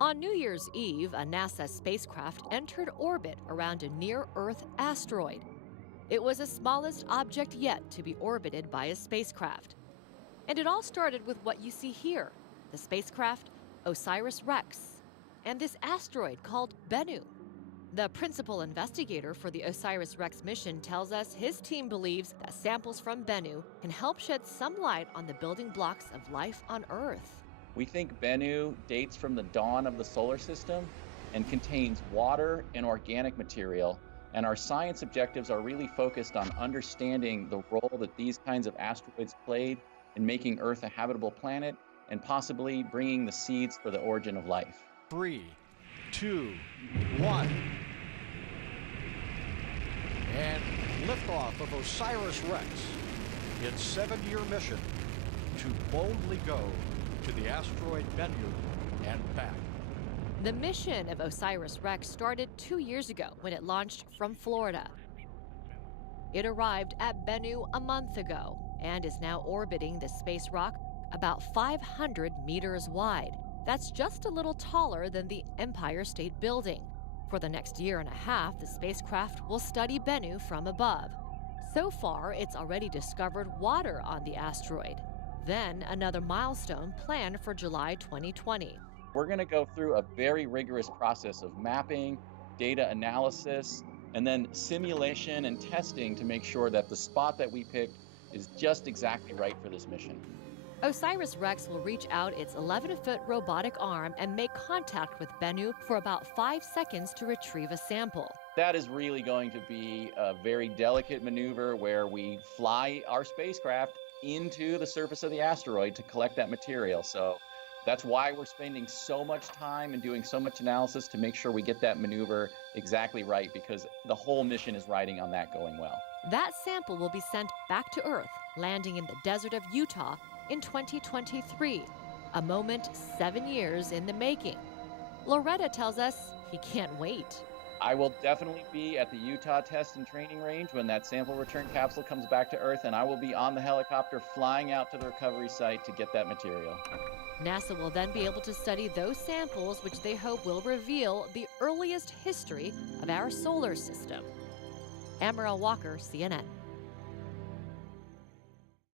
On New Year's Eve, a NASA spacecraft entered orbit around a near-Earth asteroid. It was the smallest object yet to be orbited by a spacecraft. And it all started with what you see here, the spacecraft Osiris Rex, and this asteroid called Bennu. The principal investigator for the Osiris Rex mission tells us his team believes that samples from Bennu can help shed some light on the building blocks of life on Earth. We think Bennu dates from the dawn of the solar system and contains water and organic material, and our science objectives are really focused on understanding the role that these kinds of asteroids played in making Earth a habitable planet and possibly bringing the seeds for the origin of life. 3, 2, 1. And liftoff of Osiris Rex, its 7-year mission to boldly go to the asteroid Bennu and back. The mission of Osiris Rex started 2 years ago when it launched from Florida. It arrived at Bennu a month ago and is now orbiting the space rock about 500 meters wide. That's just a little taller than the Empire State Building. For the next year and a half, the spacecraft will study Bennu from above. So far, it's already discovered water on the asteroid. Then another milestone planned for July 2020. We're going to go through a very rigorous process of mapping, data analysis, and then simulation and testing to make sure that the spot that we picked is just exactly right for this mission. Osiris Rex will reach out its 11-foot robotic arm and make contact with Bennu for about 5 seconds to retrieve a sample. That is really going to be a very delicate maneuver where we fly our spacecraft into the surface of the asteroid to collect that material. So that's why we're spending so much time and doing so much analysis to make sure we get that maneuver exactly right, because the whole mission is riding on that going well. That sample will be sent back to Earth, landing in the desert of Utah in 2023, a moment 7 years in the making. Loretta tells us he can't wait. I will definitely be at the Utah test and training range when that sample return capsule comes back to Earth, and I will be on the helicopter flying out to the recovery site to get that material. NASA will then be able to study those samples, which they hope will reveal the earliest history of our solar system. Amaryl Walker, CNN.